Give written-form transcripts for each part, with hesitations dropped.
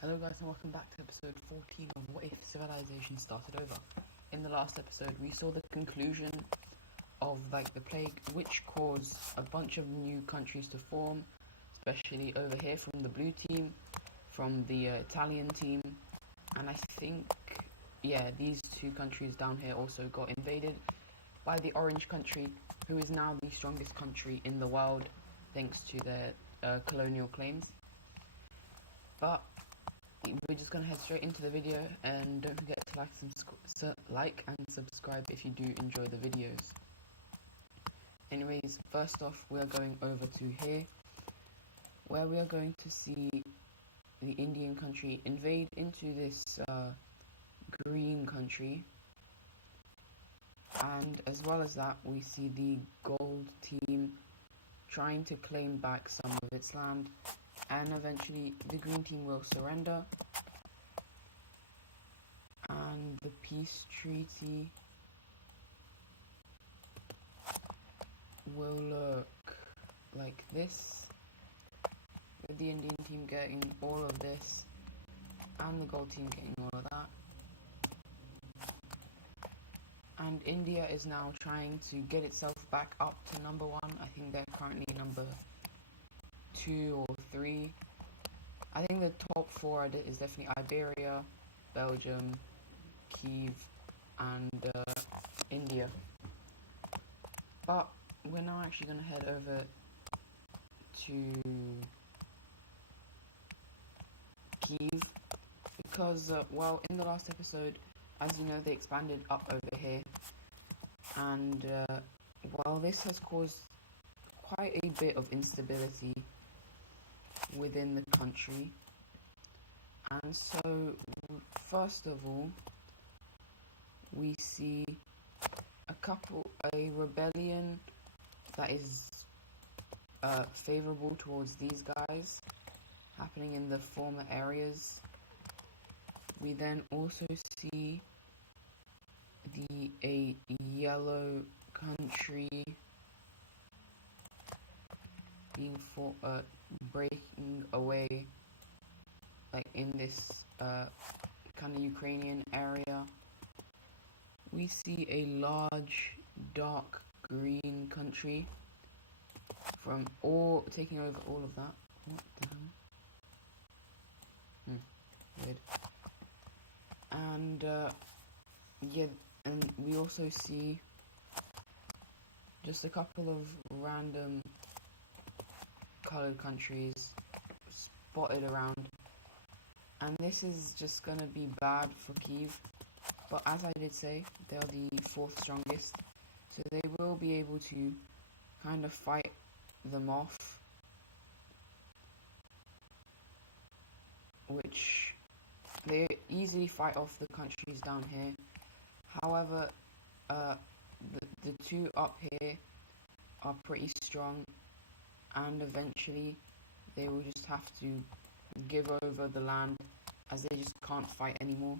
Hello guys and welcome back to episode 14 of What If Civilization Started Over. In the last episode we saw the conclusion of the plague, which caused a bunch of new countries to form, especially over here from the blue team, from the Italian team, and I think these two countries down here also got invaded by the orange country, who is now the strongest country in the world thanks to their colonial claims. But we're just going to head straight into the video, and don't forget to like and subscribe if you do enjoy the videos. Anyways, first off we are going over to here, where we are going to see the Indian country invade into this green country, and as well as that we see the gold team trying to claim back some of its land, and eventually the green team will surrender, and the peace treaty will look like this, with the Indian team getting all of this and the gold team getting all of that. And India is now trying to get itself back up to number 1. I think they're currently number 2 or 3. I think the top 4 is definitely Iberia, Belgium, Kiev, and India. But we're now actually going to head over to Kiev, because in the last episode, as you know, they expanded up over here, and this has caused quite a bit of instability within the country. And so first of all we see a rebellion that is favorable towards these guys happening in the former areas. We then also see a yellow country being breaking away, in this kind of Ukrainian area. We see a large dark green country taking over all of that. What the hell? Weird. And and we also see just a couple of random colored countries spotted around, and this is just gonna be bad for Kiev. But as I did say, they are the 4th strongest, so they will be able to kind of fight them off, which they easily fight off the countries down here. However, the two up here are pretty strong, and eventually they will just have to give over the land, as they just can't fight anymore.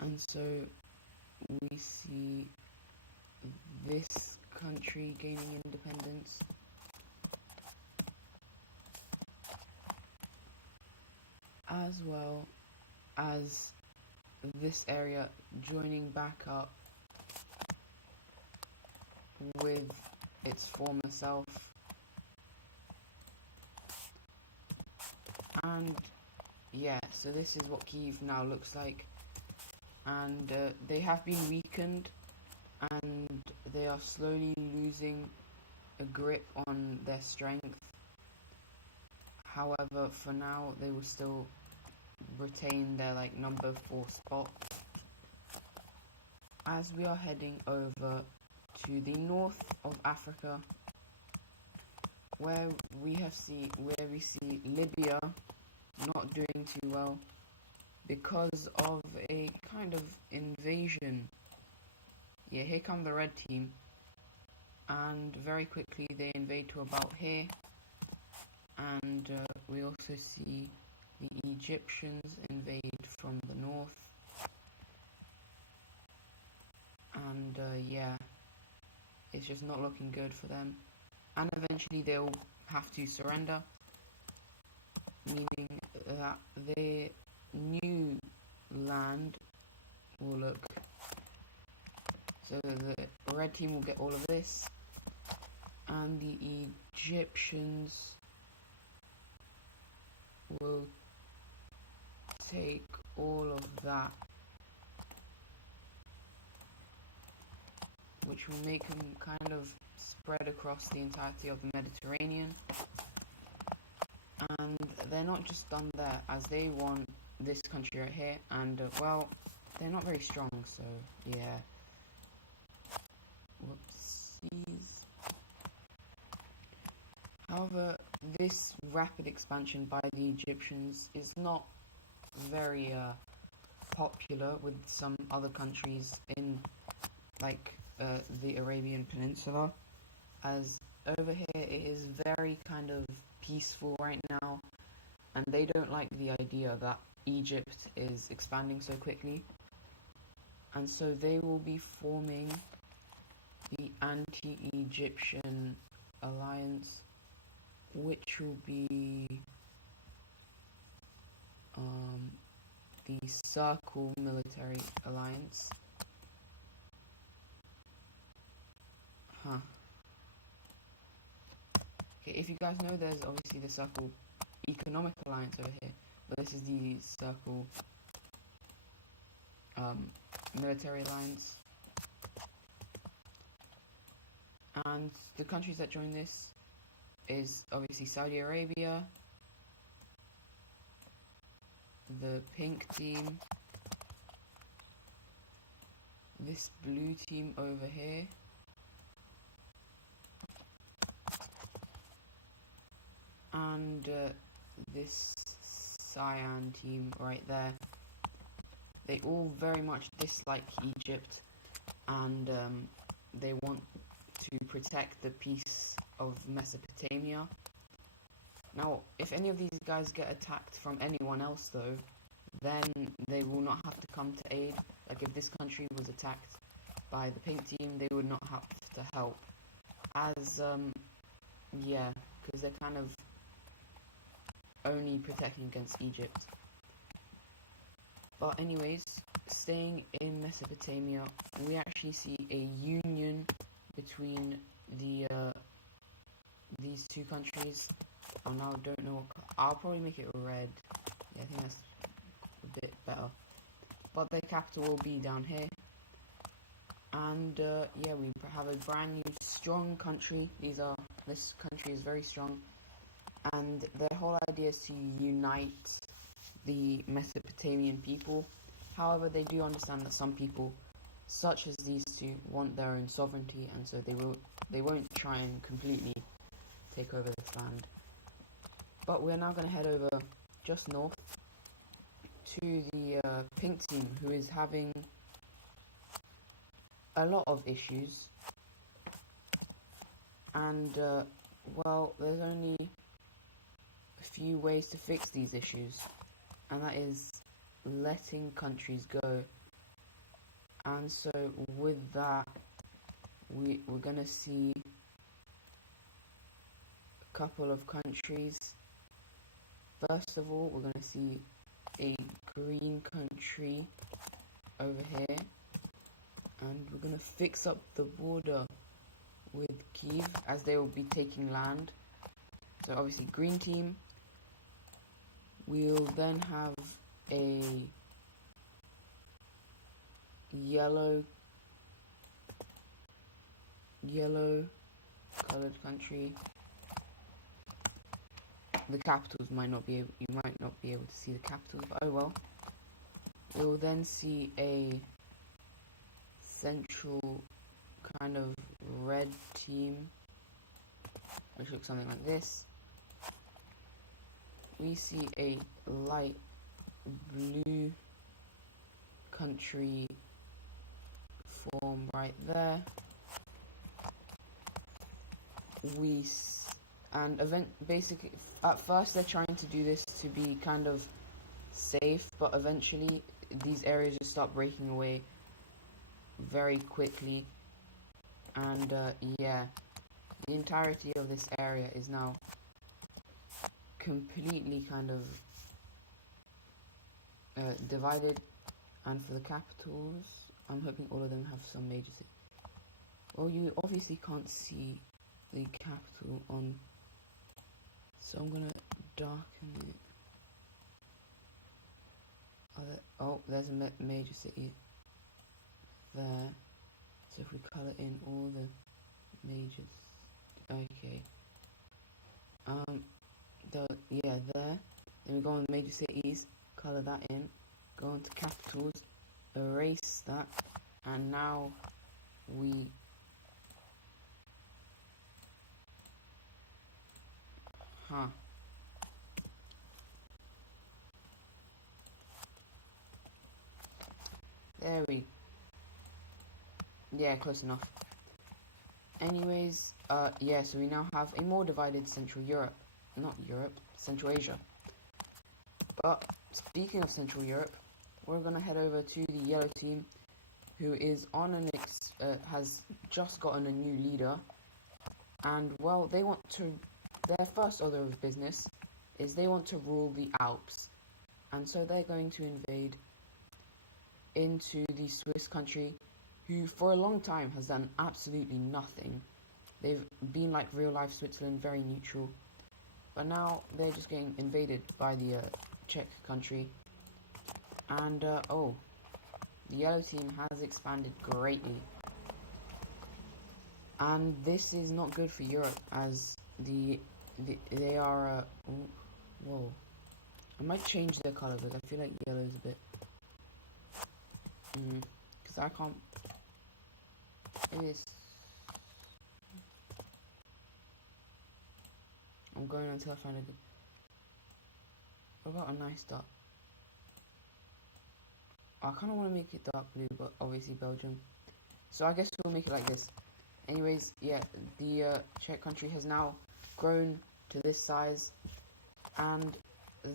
And so we see this country gaining independence, as well as this area joining back up with its former self. And so this is what Kiev now looks like, and they have been weakened, and they are slowly losing a grip on their strength. However, for now they will still retain their number 4 spot. As we are heading over to the north of Africa, where we see Libya not doing too well because of a kind of invasion. Here come the red team, and very quickly they invade to about here, and we also see the Egyptians invade from the north, and it's just not looking good for them, and eventually they'll have to surrender. meaning that their new land will look. So the red team will get all of this, and the Egyptians will take all of that, which will make them kind of spread across the entirety of the Mediterranean. And they're not just done there, as they want this country right here, and well, they're not very strong, so yeah. Whoopsies. However, this rapid expansion by the Egyptians is not very popular with some other countries in like the Arabian Peninsula, as over here it is very kind of peaceful right now, and they don't like the idea that Egypt is expanding so quickly, and so they will be forming the anti-Egyptian alliance, which will be the Circle Military Alliance. Okay, if you guys know, there's obviously the Circle Economic Alliance over here, but this is the Circle Military Alliance. And the countries that join this is obviously Saudi Arabia, the pink team, this blue team over here, and this cyan team right there. They all very much dislike Egypt, and they want to protect the peace of Mesopotamia. Now, if any of these guys get attacked from anyone else though, then they will not have to come to aid. Like if this country was attacked by the pink team, they would not have to help. As, yeah, because they're kind of only protecting against Egypt. But anyways, staying in Mesopotamia, we actually see a union between the these two countries. I now don't know what I'll probably make it red. Yeah, I think that's a bit better. But the capital will be down here. And yeah, we have a brand new strong country. This country is very strong, and their whole idea is to unite the Mesopotamian people. However, they do understand that some people, such as these two, want their own sovereignty, and so they won't try and completely take over this land. But we're now going to head over just north to the pink team, who is having a lot of issues, and well, there's only a few ways to fix these issues, and that is letting countries go. And so with that, we're gonna see a couple of countries. First of all, we're gonna see a green country over here, and we're gonna fix up the border with Kiev, as they will be taking land. So obviously green team. We'll then have a yellow colored country. The capitals you might not be able to see the capitals, but oh well. We'll then see a central kind of red team, which looks something like this. We see a light blue country form right there. Basically, at first they're trying to do this to be kind of safe, but eventually these areas just start breaking away very quickly, and yeah, the entirety of this area is now completely kind of divided. And for the capitals, I'm hoping all of them have some major cities. Well, you obviously can't see the capital on, so I'm gonna darken it. Oh, there's a major city there. So if we colour in all the majors, okay. Yeah, there. Then we go on major cities, colour that in, go on to capitals, erase that, and now we there we, yeah, close enough. Anyways, yeah, so we now have a more divided Central Europe. Not Europe, Central Asia. But speaking of Central Europe, we're gonna head over to the yellow team, who is on has just gotten a new leader, and well, they want to. Their first order of business is they want to rule the Alps, and so they're going to invade into the Swiss country, who for a long time has done absolutely nothing. They've been like real life Switzerland, very neutral, but now they're just getting invaded by the Czech country. And oh, the yellow team has expanded greatly, and this is not good for Europe, as they are whoa, I might change their color because I feel like yellow is a bit because I can't. It is. I'm going until I find a good. What about a nice dark? I kind of want to make it dark blue, but obviously Belgium. So I guess we'll make it like this. Anyways, yeah, the Czech country has now grown to this size, and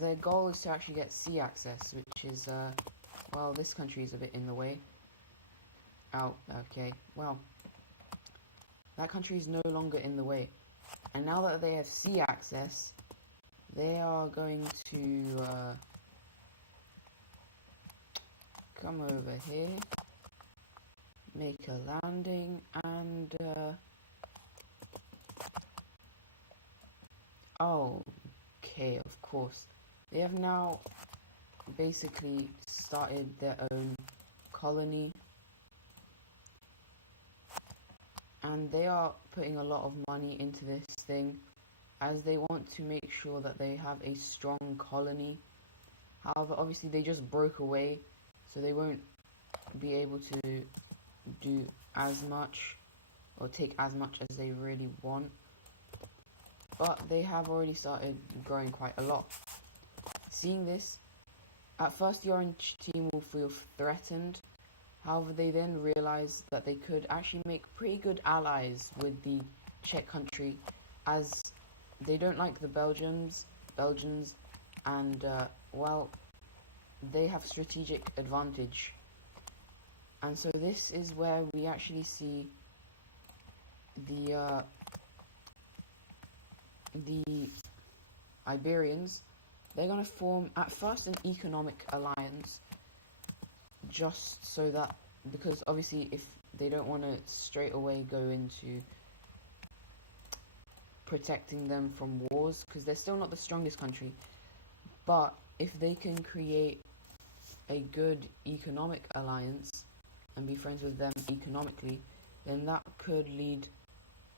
their goal is to actually get sea access, which is, well, this country is a bit in the way. Oh, okay, well, that country is no longer in the way. And now that they have sea access, they are going to come over here, make a landing, and oh, okay, of course. They have now basically started their own colony, and they are putting a lot of money into this thing, as they want to make sure that they have a strong colony. However, obviously they just broke away, so they won't be able to do as much or take as much as they really want. But they have already started growing quite a lot. Seeing this, at first the orange team will feel threatened. However, they then realize that they could actually make pretty good allies with the Czech country, as they don't like the Belgians, and well, they have strategic advantage. And so this is where we actually see the Iberians. They're going to form at first an economic alliance, just so that, because obviously if they don't want to straight away go into protecting them from wars, because they're still not the strongest country, but if they can create a good economic alliance and be friends with them economically, then that could lead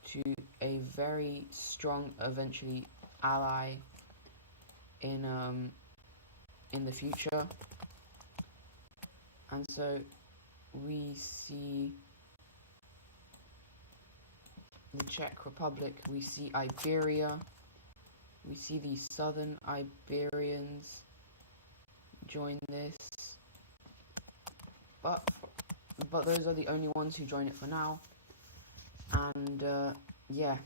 to a very strong, eventually, ally in the future. And so we see the Czech Republic, we see Iberia, we see the southern Iberians join this, but those are the only ones who join it for now. And yeah,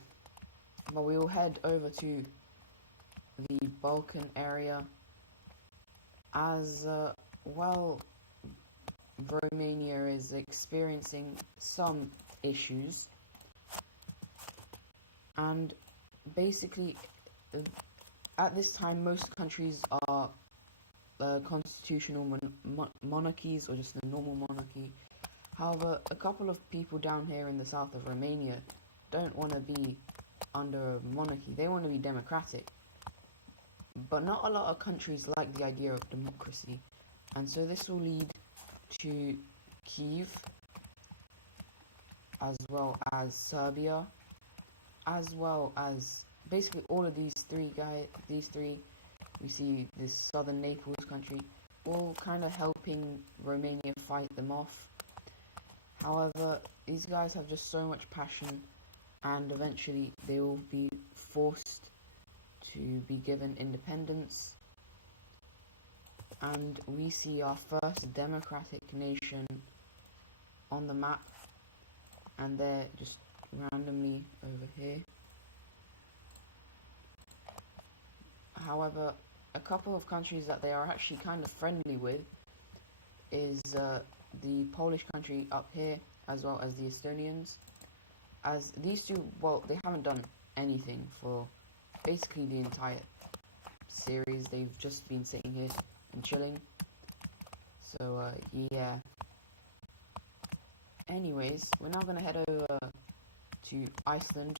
but we will head over to the Balkan area, as well, Romania is experiencing some issues, and basically at this time, most countries are constitutional monarchies or just a normal monarchy. However, a couple of people down here in the south of Romania don't want to be under a monarchy. They want to be democratic. But not a lot of countries like the idea of democracy. And so this will lead to Kyiv, as well as Serbia, as well as basically all of these three, we see this southern Naples country, all kind of helping Romania fight them off. However, these guys have just so much passion, and eventually they will be forced to be given independence. And we see our first democratic nation on the map, and they're just randomly over here. However, a couple of countries that they are actually kind of friendly with is the Polish country up here, as well as the Estonians. As these two, well, they haven't done anything for basically the entire series. They've just been sitting here and chilling. So, yeah. Anyways, we're now going to head over to Iceland,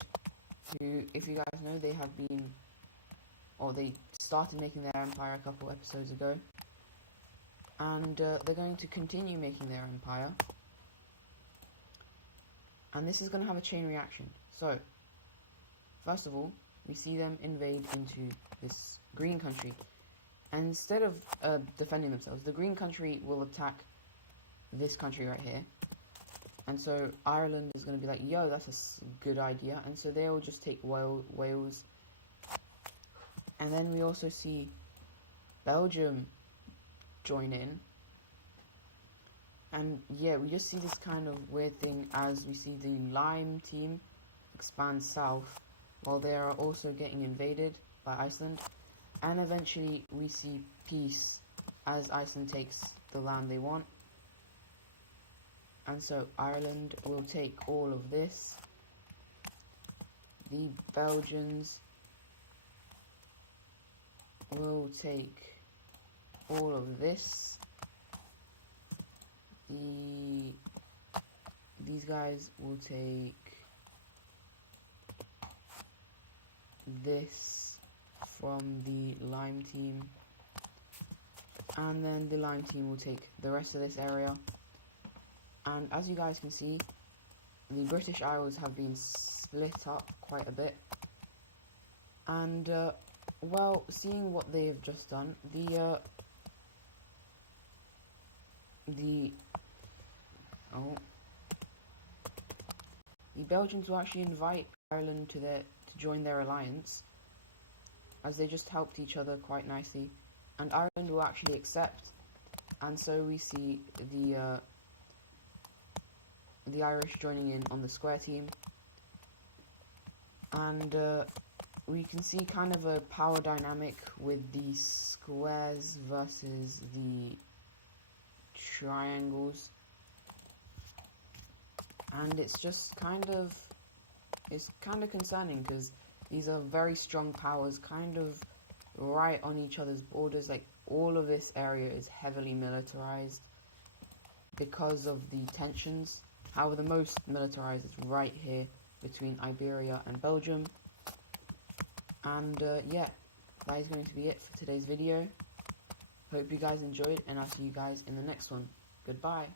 who, if you guys know, they have been, or they started making their empire a couple episodes ago. And they're going to continue making their empire. And this is going to have a chain reaction. So, first of all, we see them invade into this green country. And instead of defending themselves, the green country will attack this country right here. And so Ireland is going to be like, yo, that's a good idea. And so they'll just take Wales. And then we also see Belgium join in. And yeah, we just see this kind of weird thing as we see the Lime team expand south, while they are also getting invaded by Iceland. And eventually we see peace as Iceland takes the land they want. And so Ireland will take all of this. The Belgians will take all of this. These guys will take this from the Lime team. And then the Lime team will take the rest of this area. And as you guys can see, the British Isles have been split up quite a bit. And, well, seeing what they have just done, the Belgians will actually invite Ireland to join their alliance, as they just helped each other quite nicely, and Ireland will actually accept. And so we see the Irish joining in on the square team, and we can see kind of a power dynamic with the squares versus the triangles. And it's just kind of concerning, because these are very strong powers kind of right on each other's borders. Like, all of this area is heavily militarized because of the tensions. However, the most militarized is right here between Iberia and Belgium. And yeah, that is going to be it for today's video. Hope you guys enjoyed, and I'll see you guys in the next one. Goodbye.